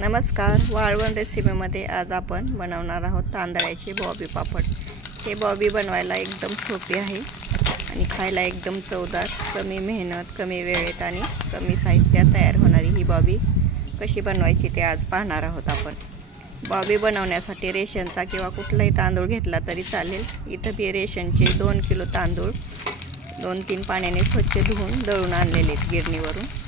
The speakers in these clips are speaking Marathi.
नमस्कार, वाळवण रेसिपीमध्ये आज आपण बनवणार आहोत तांदळाचे बॉबी पापड। हे बॉबी बनवायला एकदम सोपे आहे आणि खायला एकदम चवदार, कमी मेहनत, कमी वेळेत आणि कमी साहित्यात तयार होणारी ही बॉबी कशी बनवायची ते आज पाहणार आहोत आपण। बॉबी बनवण्यासाठी रेशनचा किंवा कुठलाही तांदूळ घेतला तरी चालेल। इथं मी रेशनचे 2 किलो तांदूळ 2-3 पाण्याने स्वच्छ धुवून दळून आणलेले आहेत गिरणीवरून।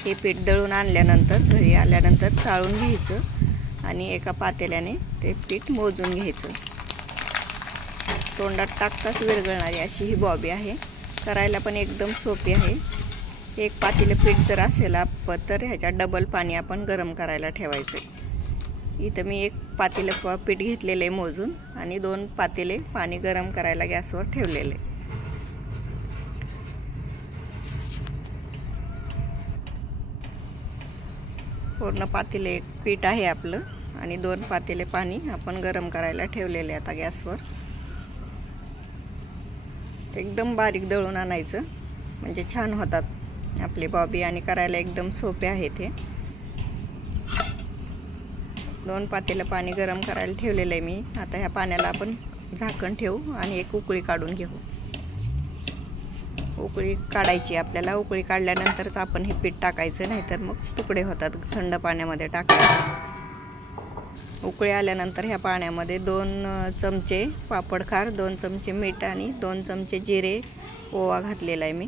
हे पीठ दळून आणल्यानंतर घरी आल्यानंतर चाळून घ्यायचं आणि एका पातेल्याने ते पीठ मोजून घ्यायचं। तोंडात टाकताच विरघळणारी अशी ही बॉबी आहे। करायला पण एकदम सोपी आहे। एक पातेले पीठ जर असेल तर ह्याच्या डबल पाणी आपण गरम करायला ठेवायचं। इथं मी एक पातेले पीठ घेतलेले मोजून आणि 2 पातेले पाणी गरम करायला गॅसवर ठेवलेले। पूर्ण पातेले पीठ आहे आपलं आणि 2 पातेले पाणी आपण गरम करायला ठेवलेले आता गॅसवर। एकदम बारीक दळून आणायचं म्हणजे छान होतात आपले बॉबी आणि करायला एकदम सोपे आहे ते। 2 पातेले पाणी गरम करायला ठेवलेले आहे मी। आता ह्या पाण्याला आपण झाकण ठेवू आणि एक उकळी काढून घेऊ। उकळी काढायची आपल्याला। उकळी काढल्यानंतरच आपण हे पीठ टाकायचं, नाहीतर मग तुकडे होतात थंड पाण्यामध्ये टाकायचं। उकळी आल्यानंतर ह्या पाण्यामध्ये 2 चमचे पापडखार, 2 चमचे मीठ आणि 2 चमचे जिरे ओवा घातलेला आहे मी।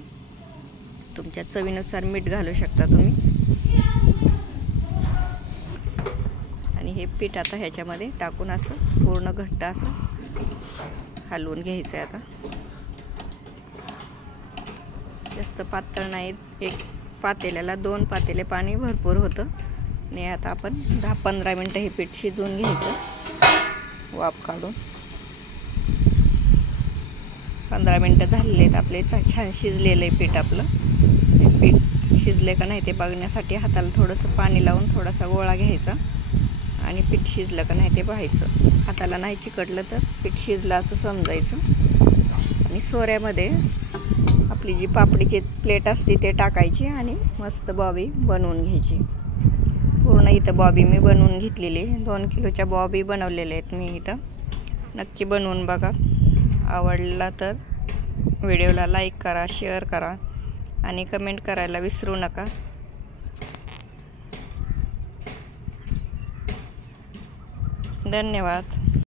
तुमच्या चवीनुसार मीठ घालू शकता तुम्ही। आणि हे पीठ आता ह्याच्यामध्ये टाकून असं पूर्ण घट्ट असं हलवून घ्यायचं आहे। आता जास्त पातळ नाही, एक पातेल्याला 2 पातेले पाणी भरपूर होतं। आणि आता आपण 10-15 मिनटं हे पीठ शिजवून घ्यायचं वाफ काढून। 15 मिनटं झालेले आहेत आपले, छान शिजलेलं आहे पीठ आपलं। हे पीठ शिजले का नाही ते बघण्यासाठी हाताला थोडंसं पाणी लावून थोडासा गोळा घ्यायचा आणि पीठ शिजलं का नाही ते पाहायचं। हाताला नाही चिकटलं तर पीठ शिजलं असं समजायचं। आणि सोऱ्यामध्ये आपली जी पापडीची प्लेट असते ते टाकायची आणि मस्त बॉबी बनवून घ्यायची। पूर्ण इथं बॉबी मी बनवून घेतलेली, 2 किलोच्या बॉबी बनवलेल्या आहेत मी इथं। नक्की बनवून बघा। आवडला तर व्हिडिओला लाईक करा, शेअर करा आणि कमेंट करायला विसरू नका। धन्यवाद।